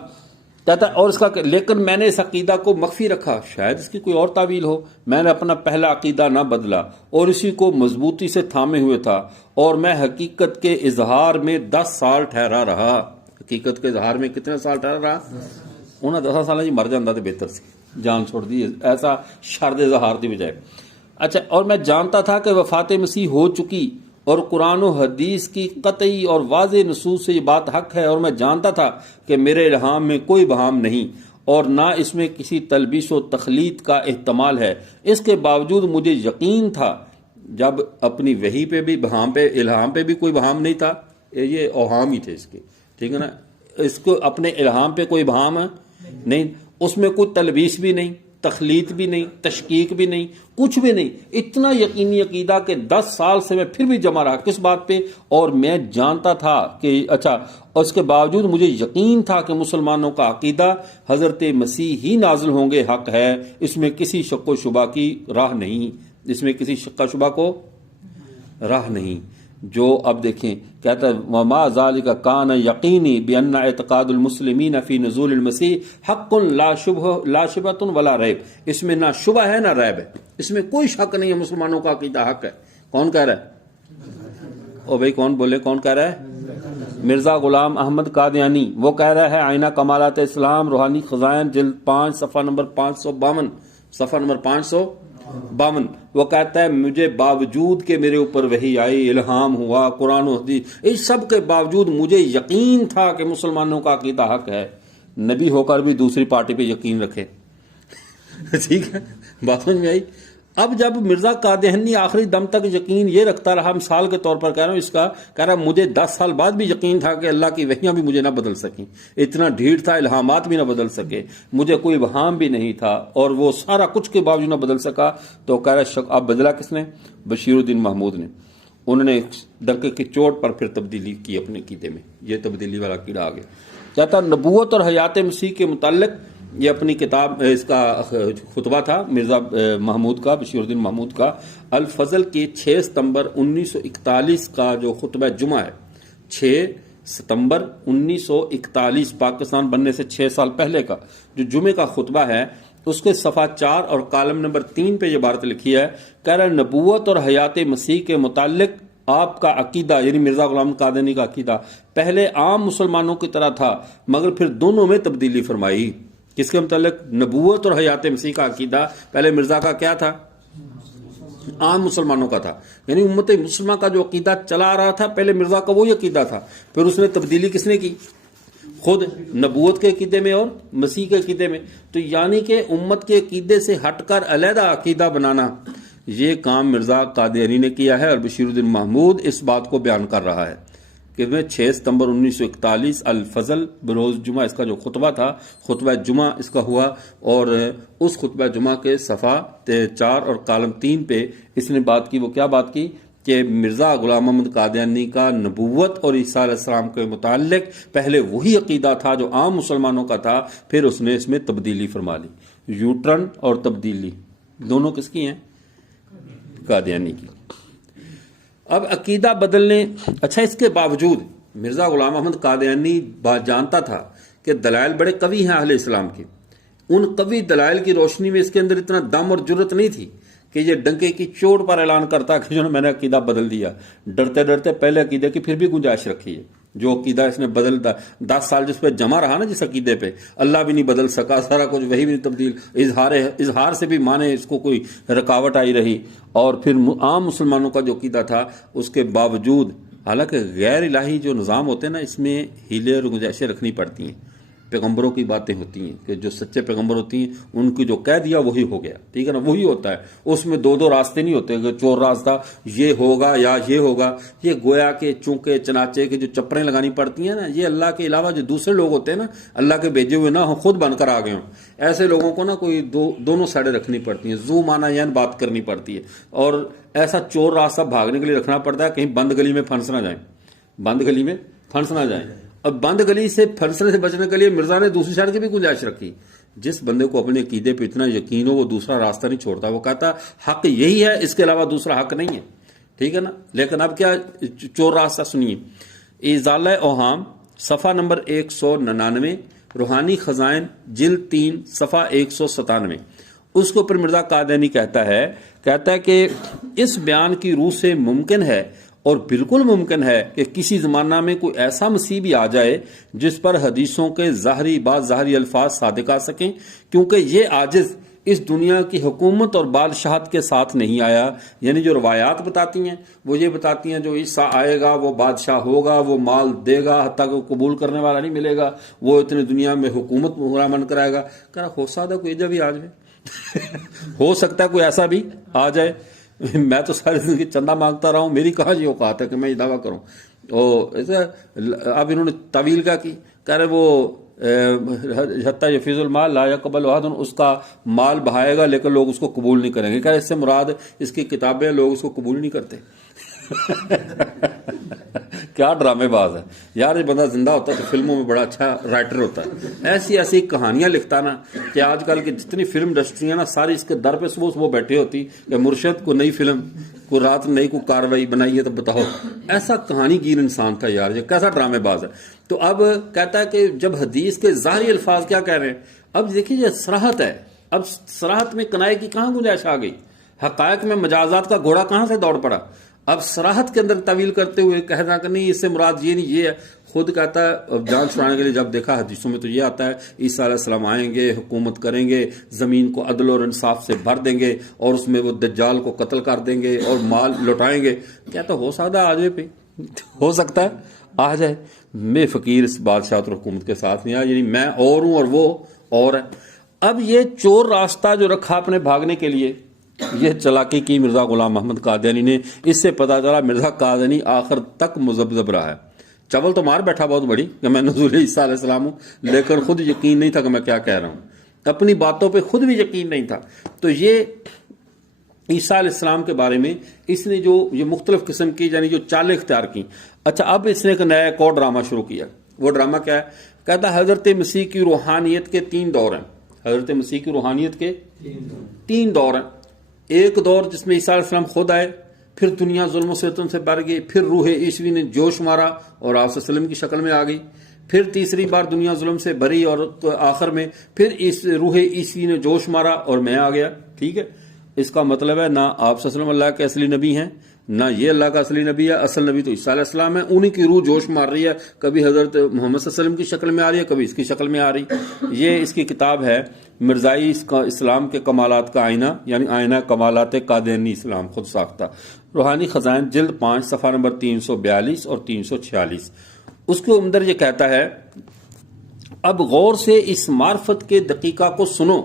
کہتا ہے اور اس کا لیکن میں نے اس عقیدہ کو مخفی رکھا، شاید اس کی کوئی اور تعویل ہو. میں نے اپنا پہلا عقیدہ نہ بدلا اور اسی کو مضبوطی سے تھامے ہوئے تھا، اور میں حقیقت کے اظہار میں 10 سال ٹھہرا رہا. حقیقت کے اظہار میں کتنے سال ٹھہرا رہا؟ انہیں 10 سال جی مر جاتا تو بہتر سی، جان چھوڑ دی ایسا شرد اظہار دی بجائے. اچھا، اور میں جانتا تھا کہ وفات مسیح ہو چکی اور قرآن و حدیث کی قطعی اور واضح نصوص سے یہ بات حق ہے، اور میں جانتا تھا کہ میرے الہام میں کوئی بہام نہیں اور نہ اس میں کسی تلبیس و تخلیط کا احتمال ہے. اس کے باوجود مجھے یقین تھا جب اپنی وحی پہ بھی بہام پہ الہام پہ بھی کوئی بہام نہیں تھا، یہ اوہام ہی تھے اس کے. ٹھیک ہے نا. اس کو اپنے الہام پہ کوئی بہام نہیں، اس میں کوئی تلبیس بھی نہیں، تخلیط بھی نہیں، تشکیک بھی نہیں، کچھ بھی نہیں، اتنا یقینی عقیدہ کہ 10 سال سے میں پھر بھی جمع رہا کس بات پہ، اور میں جانتا تھا کہ اچھا، اور اس کے باوجود مجھے یقین تھا کہ مسلمانوں کا عقیدہ حضرت مسیح ہی نازل ہوں گے حق ہے، اس میں کسی شک و شبہ کی راہ نہیں، اس میں کسی شک و شبہ کو راہ نہیں۔ جو اب دیکھیں کہتا ہے وما ذالک کان یقینی بان اعتقاد المسلمین فی نزول المسیح حق لا شبہۃ ولا ریب، اس میں نہ شبہ ہے نہ ریب ہے، اس میں کوئی شک نہیں ہے، مسلمانوں کا عقیدہ حق ہے۔ کون کہہ رہا ہے؟ او بھائی کون بولے، کون کہہ رہا ہے؟ مرزا غلام احمد قادیانی، وہ کہہ رہا ہے آئینہ کمالات اسلام روحانی خزائن جلد 5 صفحہ نمبر 552، صفحہ نمبر 552، وہ کہتا ہے مجھے باوجود کہ میرے اوپر وحی آئی، الہام ہوا، قرآن و حدیث، اس سب کے باوجود مجھے یقین تھا کہ مسلمانوں کا عقیدہ حق ہے۔ نبی ہو کر بھی دوسری پارٹی پہ یقین رکھے۔ ٹھیک ہے، بات سمجھ میں آئی؟ اب جب مرزا قادیانی آخری دم تک یقین یہ رکھتا رہا، مثال کے طور پر کہہ رہا ہوں، اس کا کہہ رہا مجھے 10 سال بعد بھی یقین تھا کہ اللہ کی وحیاں بھی مجھے نہ بدل سکیں، اتنا ڈھیٹ تھا، الہامات بھی نہ بدل سکے، مجھے کوئی ابہام بھی نہیں تھا، اور وہ سارا کچھ کے باوجود نہ بدل سکا، تو کہہ رہا اب بدلا کس نے؟ بشیر الدین محمود نے۔ انہوں نے ڈنکے کی چوٹ پر پھر تبدیلی کی اپنے عقیدے میں، یہ تبدیلی والا کیڑا آ گیا۔ کہتا نبوت اور حیات مسیح کے متعلق یہ اپنی کتاب، اس کا خطبہ تھا مرزا محمود کا، بشیر الدین محمود کا، الفضل کی 6 ستمبر 1941 کا جو خطبہ جمعہ ہے، 6 ستمبر 1941 پاکستان بننے سے 6 سال پہلے کا جو جمعے کا خطبہ ہے، اس کے صفحہ 4 اور کالم نمبر 3 پہ یہ بات لکھی ہے، کہہ رہا ہے نبوت اور حیات مسیح کے متعلق آپ کا عقیدہ، یعنی مرزا غلام قادیانی کا عقیدہ پہلے عام مسلمانوں کی طرح تھا، مگر پھر دونوں میں تبدیلی فرمائی۔ کس کے متعلق؟ نبوت اور حیات مسیح کا عقیدہ پہلے مرزا کا کیا تھا؟ عام مسلمانوں کا تھا، یعنی امت مسلمہ کا جو عقیدہ چلا آ رہا تھا پہلے مرزا کا وہی عقیدہ تھا، پھر اس نے تبدیلی کس نے کی؟ خود نبوت کے عقیدے میں اور مسیح کے عقیدے میں۔ تو یعنی کہ امت کے عقیدے سے ہٹ کر علیحدہ عقیدہ بنانا، یہ کام مرزا قادیانی نے کیا ہے، اور بشیر الدین محمود اس بات کو بیان کر رہا ہے کہ 6 ستمبر 1941 الفضل بروز جمعہ اس کا جو خطبہ تھا، خطبہ جمعہ اس کا ہوا، اور اس خطبہ جمعہ کے صفحہ 4 اور کالم 3 پہ اس نے بات کی۔ وہ کیا بات کی؟ کہ مرزا غلام احمد قادیانی کا نبوت اور عیسیٰ علیہ السلام کے متعلق پہلے وہی عقیدہ تھا جو عام مسلمانوں کا تھا، پھر اس نے اس میں تبدیلی فرما لی۔ یوٹرن اور تبدیلی دونوں کس کی ہیں؟ قادیانی کی۔ اب عقیدہ بدلنے، اچھا اس کے باوجود مرزا غلام احمد قادیانی جانتا تھا کہ دلائل بڑے قوی ہیں اہل اسلام کے، ان قوی دلائل کی روشنی میں اس کے اندر اتنا دم اور جرت نہیں تھی کہ یہ ڈنکے کی چوٹ پر اعلان کرتا کہ جو میں نے عقیدہ بدل دیا۔ ڈرتے ڈرتے پہلے عقیدے کی پھر بھی گنجائش رکھی ہے، جو عقیدہ اس نے بدل 10 سال جس پہ جمع رہا نا، جس عقیدے پہ اللہ بھی نہیں بدل سکا، سارا کچھ وہی بھی نہیں تبدیل، اظہار سے بھی مانے اس کو کوئی رکاوٹ آئی رہی، اور پھر عام مسلمانوں کا جو عقیدہ تھا اس کے باوجود، حالانکہ غیر الہی جو نظام ہوتے ہیں نا، اس میں ہیلے اور گنجائشیں رکھنی پڑتی ہیں، پیغمبروں کی باتیں ہوتی ہیں کہ جو سچے پیغمبر ہوتی ہیں ان کی جو کہہ دیا وہی ہو گیا، ٹھیک ہے نا، وہی ہوتا ہے، اس میں دو راستے نہیں ہوتے کہ چور راستہ یہ ہوگا یا یہ ہوگا، یہ گویا کے چونکے چناچے کے جو چپڑیں لگانی پڑتی ہیں نا، یہ اللہ کے علاوہ جو دوسرے لوگ ہوتے ہیں نا، اللہ کے بھیجے ہوئے نہ ہم خود بن کر آ گئے ہوں، ایسے لوگوں کو نا کوئی دونوں سائڈیں رکھنی پڑتی ہیں، زو مانا یعنی بات کرنی پڑتی ہے، اور ایسا چور راستہ بھاگنے کے لیے رکھنا پڑتا ہے کہیں بند گلی میں پھنس نہ جائیں، بند گلی میں پھنس نہ جائیں۔ اب بند گلی سے پھنسنے سے بچنے کے لیے مرزا نے دوسری سائڈ کی بھی گنجائش رکھی۔ جس بندے کو اپنے عقیدے پہ اتنا یقین ہو وہ دوسرا راستہ نہیں چھوڑتا، وہ کہتا حق یہی ہے، اس کے علاوہ دوسرا حق نہیں ہے، ٹھیک ہے نا۔ لیکن اب کیا چور راستہ سنیے، ازالہ اوہام صفحہ نمبر 199، روحانی خزائن جلد 3 صفحہ 197، اس کے اوپر مرزا قادیانی کہتا ہے کہ اس بیان کی روح سے ممکن ہے اور بالکل ممکن ہے کہ کسی زمانہ میں کوئی ایسا مسیح بھی آ جائے جس پر حدیثوں کے ظاہری الفاظ صادق آ سکیں، کیونکہ یہ عاجز اس دنیا کی حکومت اور بادشاہت کے ساتھ نہیں آیا۔ یعنی جو روایات بتاتی ہیں وہ یہ بتاتی ہیں جو عیسیٰ آئے گا وہ بادشاہ ہوگا، وہ مال دے گا، حتیٰ کہ وہ قبول کرنے والا نہیں ملے گا، وہ اتنے دنیا میں حکومت من کرائے گا۔ کہا ہو سکتا کوئی ایجا بھی آ جائے ہو سکتا ہے کوئی ایسا بھی آ جائے، میں تو ساری زندگی چندہ مانگتا رہا ہوں، میری کہاں یہ اوقات ہے کہ میں یہ دعویٰ کروں۔ اب انہوں نے طویل کا کی، کہہ رہے وہ حتی یفیض المال لا یقبل احد، اس کا مال بہائے گا لیکن لوگ اس کو قبول نہیں کریں گے. کہ اس سے مراد اس کی کتابیں لوگ اس کو قبول نہیں کرتے. کیا ڈرامے باز ہے یار. یہ بندہ زندہ ہوتا ہے تو فلموں میں بڑا اچھا رائٹر ہوتا ہے. ایسی ایسی کہانیاں لکھتا نا کہ آج کل کی جتنی فلم انڈسٹری ہے نا ساری اس کے در پہ صبح صبح بیٹھی ہوتی کہ مرشد کو نئی فلم کو رات نئی کو کاروائی بنائی ہے تو بتاؤ. ایسا کہانی گیر انسان تھا یار. یہ کیسا ڈرامے باز ہے. تو اب کہتا ہے کہ جب حدیث کے ظاہری الفاظ کیا کہہ رہے ہیں. اب دیکھیے یہ صراحت ہے. اب صراحت میں کنائے کی کہاں گنجائش آ گئی. حقائق میں مجازات کا گھوڑا کہاں سے دوڑ پڑا. اب صراحت کے اندر طویل کرتے ہوئے کہنا کہ نہیں اس سے مراد یہ نہیں یہ ہے. خود کہتا ہے جان چھڑانے کے لیے جب دیکھا حدیثوں میں تو یہ آتا ہے عیسیٰ علیہ السلام آئیں گے، حکومت کریں گے، زمین کو عدل اور انصاف سے بھر دیں گے اور اس میں وہ دجال کو قتل کر دیں گے اور مال لوٹائیں گے. کہتا ہو سکتا ہے آ جائے پہ ہو سکتا ہے آ جائے. میں فقیر اس بادشاہت اور حکومت کے ساتھ نہیں آیا، یعنی میں اور ہوں اور وہ اور ہے. اب یہ چور راستہ جو رکھا اپنے بھاگنے کے لیے یہ چلاکی کی مرزا غلام محمد قادیانی نے. اس سے پتا چلا مرزا قادیانی آخر تک مذبذب رہا ہے. چول تو مار بیٹھا بہت بڑی کہ میں نزول عیسیٰ علیہ السلام ہوں، لیکن خود یقین نہیں تھا کہ میں کیا کہہ رہا ہوں. اپنی باتوں پہ خود بھی یقین نہیں تھا. تو یہ عیسیٰ علیہ السلام کے بارے میں اس نے جو یہ مختلف قسم کی یعنی جو چالیں اختیار کی. اچھا اب اس نے ایک اور ڈرامہ شروع کیا. وہ ڈرامہ کیا ہے؟ کہتا ہے حضرت مسیح کی روحانیت کے 3 دور ہیں. حضرت مسیح کی روحانیت کے 3 دور ہیں. ایک دور جس میں عیسیٰ علیہ السلام خود آئے، پھر دنیا ظلم و ستم سے بھر گئی، پھر روح عیسوی نے جوش مارا اور آپ صلی اللہ علیہ وسلم کی شکل میں آ گئی، پھر تیسری بار دنیا ظلم سے بھری اور آخر میں پھر اس روح عیسوی نے جوش مارا اور میں آ گیا. ٹھیک ہے. اس کا مطلب ہے نہ آپ صلی اللہ علیہ وسلم اللہ کے اصلی نبی ہیں نہ یہ اللہ کا اصلی نبی ہے. اصل نبی تو عیسیٰ علیہ السلام ہے. انہی کی روح جوش مار رہی ہے، کبھی حضرت محمد صلی اللہ علیہ وسلم کی شکل میں آ رہی ہے، کبھی اس کی شکل میں آ رہی. یہ اس کی کتاب ہے مرزائی اسلام کے کمالات کا آئینہ، یعنی آئینہ کمالات قادیانی اسلام خود ساختہ. روحانی خزائن جلد 5 صفحہ نمبر 342 اور 346. اس کے اندر یہ کہتا ہے اب غور سے اس معرفت کے دقیقہ کو سنو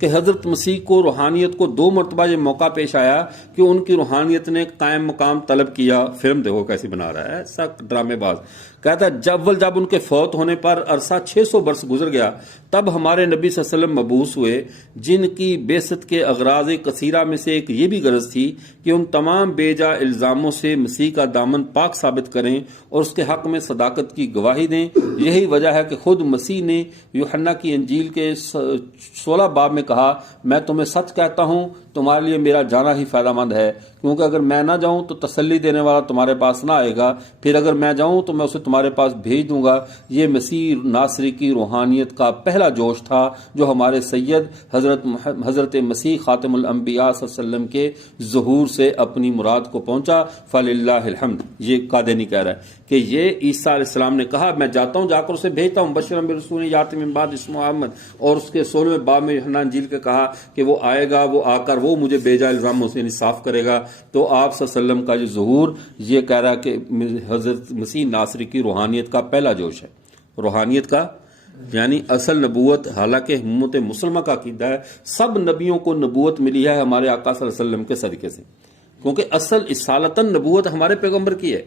کہ حضرت مسیح کو روحانیت کو 2 مرتبہ یہ موقع پیش آیا کہ ان کی روحانیت نے قائم مقام طلب کیا. فلم دیکھو کیسی بنا رہا ہے ایسا ڈرامے باز. کہتا ہے جب ان کے فوت ہونے پر عرصہ 600 برس گزر گیا تب ہمارے نبی صلی اللہ علیہ وسلم مبعوث ہوئے، جن کی بعثت کے اغراض کثیرہ میں سے ایک یہ بھی غرض تھی کہ ان تمام بے جا الزاموں سے مسیح کا دامن پاک ثابت کریں اور اس کے حق میں صداقت کی گواہی دیں. یہی وجہ ہے کہ خود مسیح نے یوحنا کی انجیل کے 16 باب میں کہا میں تمہیں سچ کہتا ہوں تمہارے لیے میرا جانا ہی فائدہ مند ہے، کیونکہ اگر میں نہ جاؤں تو تسلی دینے والا تمہارے پاس نہ آئے گا، پھر اگر میں جاؤں تو میں اسے تمہارے پاس بھیج دوں گا. یہ مسیح ناصری کی روحانیت کا پہلا جوش تھا جو ہمارے سید حضرت مسیح خاتم الانبیاء صلی اللہ علیہ وسلم کے ظہور سے اپنی مراد کو پہنچا. فللہ الحمد. یہ قادیانی کہہ رہا ہے کہ یہ عیسیٰ علیہ السلام نے کہا میں جاتا ہوں، جا کر اسے بھیجتا ہوں بشرا برسول یاتی من بعد اسمہ احمد، اور اس کے 16ویں باب میں یوحنا انجیل کے کہا کہ وہ آئے گا، وہ آ کر وہ مجھے بیجا الزاموں سے صاف کرے گا. تو آپ صلی اللہ علیہ وسلم کا یہ ظہور یہ کہہ رہا ہے کہ حضرت مسیح ناصری کی روحانیت کا پہلا جوش ہے. روحانیت کا یعنی اصل نبوت. حالانکہ امت مسلمہ کا عقیدہ ہے سب نبیوں کو نبوت ملی ہے ہمارے آقا صلی اللہ علیہ وسلم کے صدقے سے، کیونکہ اصل اصالتاً نبوت ہمارے پیغمبر کی ہے.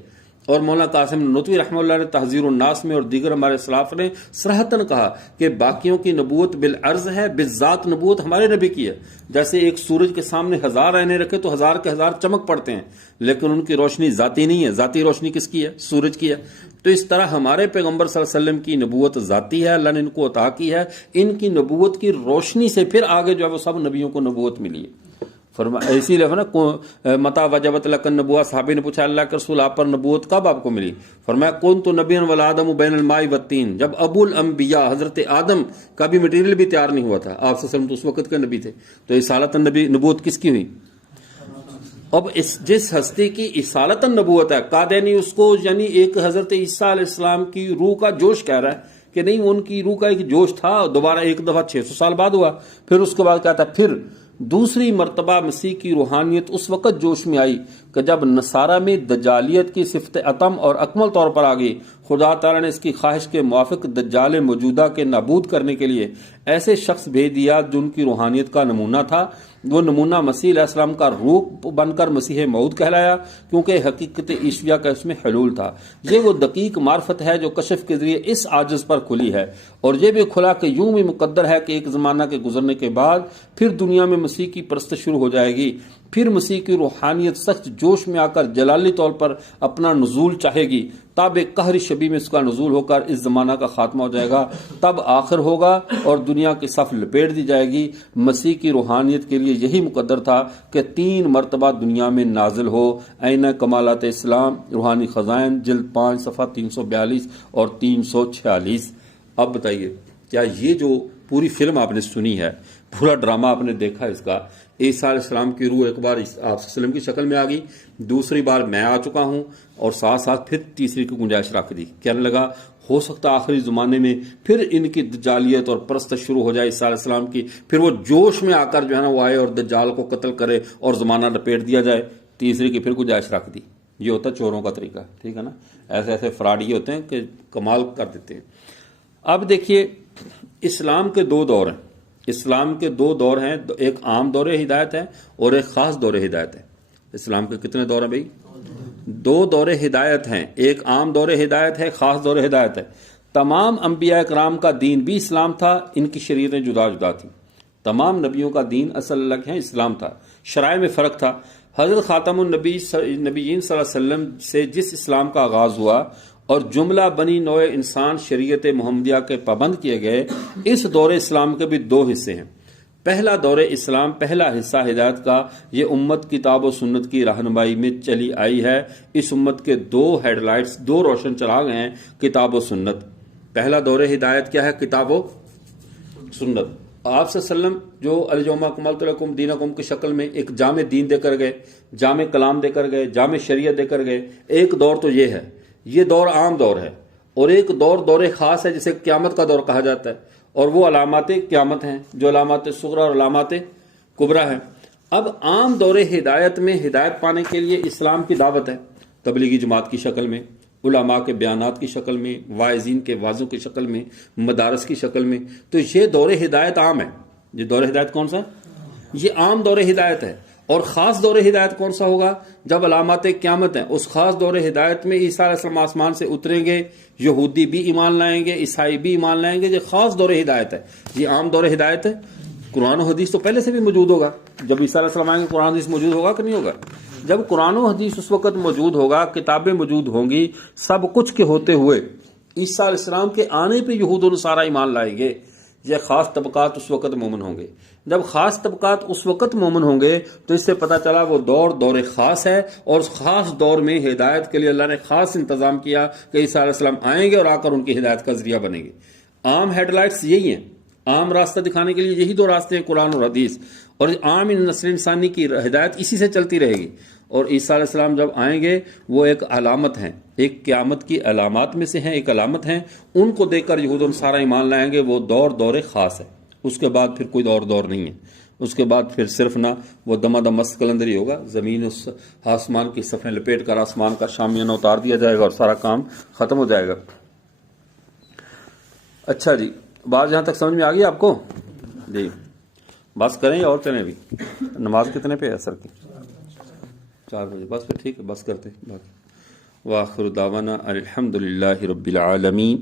اور مولانا قاسم نتوی رحمہ اللہ نے تحذیر الناس میں اور دیگر ہمارے اسلاف نے صراحتاً کہا کہ باقیوں کی نبوت بالعرض ہے، بالذات نبوت ہمارے نبی کی ہے. جیسے ایک سورج کے سامنے 1000 آئینے رکھے تو 1000 کے 1000 چمک پڑتے ہیں، لیکن ان کی روشنی ذاتی نہیں ہے. ذاتی روشنی کس کی ہے؟ سورج کی ہے. تو اس طرح ہمارے پیغمبر صلی اللہ علیہ وسلم کی نبوت ذاتی ہے، اللہ نے ان کو عطا کی ہے. ان کی نبوت کی روشنی سے پھر آگے جو ہے وہ سب نبیوں کو نبوت ملی ہے. اسی لیے نا متا وجبت لک النبوۃ، صحابی نے پوچھا اللہ کے رسول آپ پر نبوت کب آپ کو ملی؟ فرمایا کنت نبیا والآدم بین الماء والطین. جب ابو الانبیاء حضرت آدم کا بھی مٹیریل بھی تیار نہیں ہوا تھا، آپ صلی اللہ علیہ وسلم تو اس وقت کے نبی تھے. تو اصالتاً نبوت کس کی ہوئی؟ اب جس ہستی کی اصالتاً نبوت ہے قادیانی اس کو یعنی ایک حضرت عیسیٰ علیہ السلام کی روح کا جوش کہہ رہا ہے کہ نہیں ان کی روح کا ایک جوش تھا، دوبارہ ایک دفعہ 600 سال بعد ہوا. پھر اس کے بعد کہتا ہے پھر دوسری مرتبہ مسیح کی روحانیت اس وقت جوش میں آئی کہ جب نصارہ میں دجالیت کی صفت اتم اور اکمل طور پر آ گئی. خدا تعالیٰ نے اس کی خواہش کے موافق دجال موجودہ کے نابود کرنے کے لیے ایسے شخص بھیج دیا جن کی روحانیت کا نمونہ تھا۔ وہ نمونہ مسیح علیہ السلام کا روح بن کر مسیح موعود کہلایا، کیونکہ حقیقت عیسویہ کا اس میں حلول تھا۔ یہ وہ دقیق معرفت ہے جو کشف کے ذریعے اس عاجز پر کھلی ہے، اور یہ بھی کھلا کہ یوں بھی مقدر ہے کہ ایک زمانہ کے گزرنے کے بعد پھر دنیا میں مسیح کی پرستش شروع ہو جائے گی۔ پھر مسیح کی روحانیت سخت جوش میں آ کر جلالی طور پر اپنا نزول چاہے گی۔ تاب قہر شبی میں اس کا نزول ہو کر اس زمانہ کا خاتمہ ہو جائے گا، تب آخر ہوگا اور دنیا کی صف لپیٹ دی جائے گی۔ مسیح کی روحانیت کے لیے یہی مقدر تھا کہ 3 مرتبہ دنیا میں نازل ہو۔ عین کمالات اسلام، روحانی خزائن، جلد 5 صفحہ 342 اور 346۔ اب بتائیے، کیا یہ جو پوری فلم آپ نے سنی ہے، پورا ڈرامہ آپ نے دیکھا اس کا، عیسیٰ علیہ السلام کی روح ایک بار آپ وسلم کی شکل میں آ گئی، دوسری بار میں آ چکا ہوں، اور ساتھ ساتھ پھر تیسری کی گنجائش رکھ دی۔ کہنے لگا ہو سکتا آخری زمانے میں پھر ان کی دجالیت اور پرستش شروع ہو جائے عیسیٰ علیہ السلام کی، پھر وہ جوش میں آ کر جو ہے نا وہ آئے اور دجال کو قتل کرے اور زمانہ لپیٹ دیا جائے۔ تیسری کی پھر گنجائش رکھ دی۔ یہ ہوتا ہے چوروں کا طریقہ، ٹھیک ہے نا، ایسے ایسے فراڈی ہوتے ہیں کہ کمال کر دیتے ہیں۔ اب دیکھیے، اسلام کے 2 دور ہیں، اسلام کے 2 دور ہیں، ایک عام دور ہدایت ہے اور ایک خاص دور ہدایت ہے۔ اسلام کے کتنے دور ہیں بھائی؟ 2 دور ہدایت ہیں، ایک عام دور ہدایت ہے، خاص دور ہدایت ہے۔ تمام انبیاء کرام کا دین بھی اسلام تھا، ان کی شریعتیں جدا جدا تھیں۔ تمام نبیوں کا دین اصل الگ ہے، اسلام تھا، شرائع میں فرق تھا۔ حضرت خاتم النبیین صلی اللہ علیہ وسلم سے جس اسلام کا آغاز ہوا اور جملہ بنی نوع انسان شریعت محمدیہ کے پابند کیے گئے، اس دور اسلام کے بھی 2 حصے ہیں۔ پہلا دور اسلام، پہلا حصہ ہدایت کا، یہ امت کتاب و سنت کی رہنمائی میں چلی آئی ہے۔ اس امت کے 2 ہیڈ لائٹس، 2 روشن چراغ ہیں، کتاب و سنت۔ پہلا دور ہدایت کیا ہے؟ کتاب و سنت۔ آپ صلی اللہ علیہ وسلم جو الیوم اکملت لکم دینکم کی شکل میں ایک جامع دین دے کر گئے، جامع کلام دے کر گئے، جامع شریعت دے کر گئے۔ ایک دور تو یہ ہے، یہ دور عام دور ہے، اور ایک دور خاص ہے جسے قیامت کا دور کہا جاتا ہے، اور وہ علامات قیامت ہیں جو علامات صغرا اور علامات کبریٰ ہیں۔ اب عام دور ہدایت میں ہدایت پانے کے لیے اسلام کی دعوت ہے، تبلیغی جماعت کی شکل میں، علماء کے بیانات کی شکل میں، واعظین کے وعظوں کی شکل میں، مدارس کی شکل میں۔ تو یہ دور ہدایت عام ہے۔ یہ دور ہدایت کون سا ہے؟ یہ عام دور ہدایت ہے۔ اور خاص دور ہدایت کون سا ہوگا؟ جب علامات قیامت ہیں، اس خاص دور ہدایت میں عیسیٰ علیہ السلام آسمان سے اتریں گے، یہودی بھی ایمان لائیں گے، عیسائی بھی ایمان لائیں گے۔ یہ خاص دور ہدایت ہے، یہ عام دور ہدایت ہے۔ قرآن و حدیث تو پہلے سے بھی موجود ہوگا، جب عیسیٰ علیہ السلام آئیں گے قرآن و حدیث موجود ہوگا کہ نہیں ہوگا؟ جب قرآن و حدیث اس وقت موجود ہوگا، کتابیں موجود ہوں گی، سب کچھ کے ہوتے ہوئے عیسیٰ علیہ السلام کے آنے پہ یہود و نصارہ ایمان لائیں گے۔ یہ خاص طبقات اس وقت مومن ہوں گے۔ جب خاص طبقات اس وقت مومن ہوں گے تو اس سے پتہ چلا وہ دور خاص ہے، اور اس خاص دور میں ہدایت کے لیے اللہ نے خاص انتظام کیا کہ عیسیٰ علیہ السلام آئیں گے اور آ کر ان کی ہدایت کا ذریعہ بنیں گے۔ عام ہیڈ لائٹس یہی ہیں، عام راستہ دکھانے کے لیے یہی 2 راستے ہیں، قرآن اور حدیث، اور عام نسل انسانی کی ہدایت اسی سے چلتی رہے گی۔ اور عیسیٰ علیہ السلام جب آئیں گے وہ ایک علامت ہیں، ایک قیامت کی علامات میں سے ہیں، ایک علامت ہیں، ان کو دیکھ کر یہود و نصارہ ایمان لائیں گے۔ وہ دور خاص ہے، اس کے بعد پھر کوئی دور نہیں ہے۔ اس کے بعد پھر صرف نہ وہ دمادم مست کلندر ہی ہوگا، زمین اس آسمان کی صفیں لپیٹ کر آسمان کا شامیانہ اتار دیا جائے گا اور سارا کام ختم ہو جائے گا۔ اچھا جی، بات یہاں تک سمجھ میں آ گئی آپ کو؟ جی بس کریں یا اور چلیں؟ بھی نماز کتنے پہ ہے اثر کی؟ 4 بجے، بس پھر ٹھیک ہے، بس کرتے باقی۔ وآخر دعوانا الحمدللہ رب العالمین۔